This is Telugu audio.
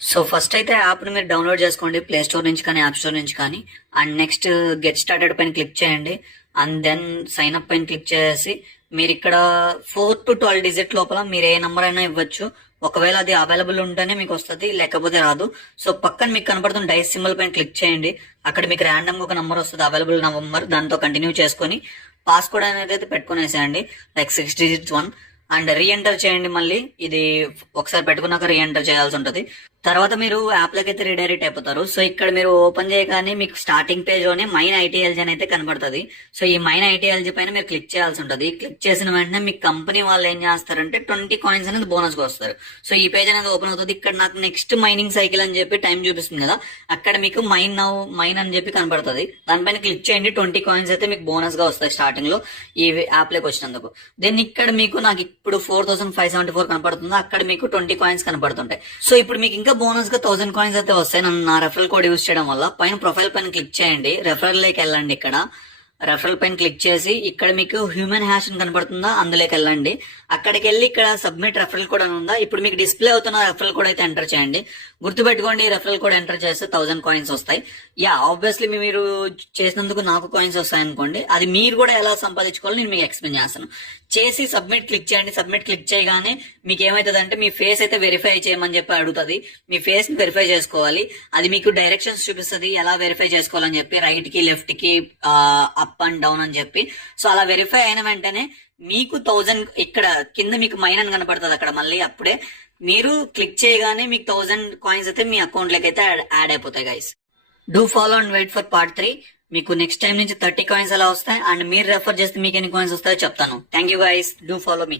సో ఫస్ట్ అయితే యాప్ ని మీరు డౌన్లోడ్ చేసుకోండి ప్లే స్టోర్ నుంచి కానీ యాప్ స్టోర్ నుంచి కానీ. అండ్ నెక్స్ట్ గెట్ స్టార్టెడ్ పైన క్లిక్ చేయండి. అండ్ దెన్ సైన్ అప్ పైన క్లిక్ చేసి మీరు ఇక్కడ 4 to 12 డిజిట్ లోపల మీరు ఏ నంబర్ అయినా ఇవ్వచ్చు. ఒకవేళ అది అవైలబుల్ ఉంటేనే మీకు వస్తుంది, లేకపోతే రాదు. సో పక్కన మీకు కనపడుతున్న డైస్ సింబల్ పైన క్లిక్ చేయండి. అక్కడ మీకు ర్యాండమ్ గా ఒక నంబర్ వస్తుంది, అవైలబుల్ నంబర్. దాంతో కంటిన్యూ చేసుకొని పాస్కోడ్ అనేది అయితే పెట్టుకునేసేయండి, like 6 digits one. And reenter చేయండి. మళ్ళీ ఇది ఒకసారి పెట్టుకున్నాక రీఎంటర్ చేయాల్సి ఉంటుంది. తర్వాత మీరు యాప్ లోకి అయితే రీడైరెక్ట్ అయిపోతారు. సో ఇక్కడ మీరు ఓపెన్ చేయగానే మీకు స్టార్టింగ్ పేజ్ లోనే మైన్ ఐటీఎల్జీ అని అయితే కనబడుతుంది. సో ఈ మైన్ ఐటీఎల్జీ పైన మీరు క్లిక్ చేయాల్సి ఉంటుంది. క్లిక్ చేసిన వెంటనే మీ కంపెనీ వాళ్ళు ఏం చేస్తారంటే 20 కాయిన్స్ అనేది బోనస్ గా వస్తారు. సో ఈ పేజ్ అనేది ఓపెన్ అవుతుంది. ఇక్కడ నాకు నెక్స్ట్ మైనింగ్ సైకిల్ అని చెప్పి టైం చూపిస్తుంది కదా, అక్కడ మీకు మైన్ అని చెప్పి కనబడుతుంది. దానిపైన క్లిక్ చేయండి. 20 కాయిన్స్ అయితే మీకు బోనస్ గా వస్తాయి స్టార్టింగ్ లో ఈ యాప్ లోకి వచ్చినందుకు. దెన్ ఇక్కడ మీకు నాకు ఇప్పుడు 4574 కనపడుతుంది, అక్కడ మీకు 20 కాయిన్స్ కనపడుతుంటాయి. సో ఇప్పుడు మీకు ఇంకా బోనస్ గా 1000 కాయిన్స్ అయితే వస్తాయి నా రెఫరల్ కోడ్ యూస్ చేయడం వల్ల. పైన ప్రొఫైల్ పైన క్లిక్ చేయండి, రెఫరల్ లోకి వెళ్ళండి. ఇక్కడ రెఫరల్ పైన క్లిక్ చేసి ఇక్కడ మీకు హ్యూమన్ హ్యాష్ అని కనబడుతుందా, అందులోకి వెళ్ళండి. అక్కడికి వెళ్ళి ఇక్కడ సబ్మిట్ రెఫరల్ కోడ్ అని ఉందా, ఇప్పుడు మీకు డిస్ప్లే అవుతున్న రెఫరల్ కోడ్ అయితే ఎంటర్ చేయండి. గుర్తుపెట్టుకోండి, రెఫరల్ కోడ్ ఎంటర్ చేస్తే 1000 కాయిన్స్ వస్తాయి. ఆబ్వియస్లీ మీరు చేసినందుకు నాకు కాయిన్స్ వస్తాయి అనుకోండి. అది మీరు కూడా ఎలా సంపాదించుకోవాలో నేను మీకు ఎక్స్ప్లెయిన్ చేస్తాను. చేసి సబ్మిట్ క్లిక్ చేయండి. సబ్మిట్ క్లిక్ చేయగానే మీకు ఏమైతుంది అంటే మీ ఫేస్ అయితే వెరిఫై చేయమని చెప్పి అడుగుతుంది. మీ ఫేస్ ని వెరిఫై చేసుకోవాలి. అది మీకు డైరెక్షన్స్ చూపిస్తుంది ఎలా వెరిఫై చేసుకోవాలని చెప్పి, రైట్ కి లెఫ్ట్ కి అప్ అండ్ డౌన్ అని చెప్పి. సో అలా వెరిఫై అయిన వెంటనే మీకు 1000 ఇక్కడ కింద మీకు మైన్ అని కనపడుతుంది. అక్కడ మళ్ళీ అప్పుడే మీరు క్లిక్ చేయగానే మీకు 1000 కాయిన్స్ అయితే మీ అకౌంట్ లోకి అయితే యాడ్ అయిపోతాయి guys. Do follow and wait for part 3. మీకు నెక్స్ట్ టైం నుంచి 30 కాయిన్స్ అలా వస్తాయి. అండ్ మీరు రెఫర్ చేస్తే మీకు ఎన్ని కాయిన్స్ వస్తాయో చెప్తాను. Thank you guys, do follow me.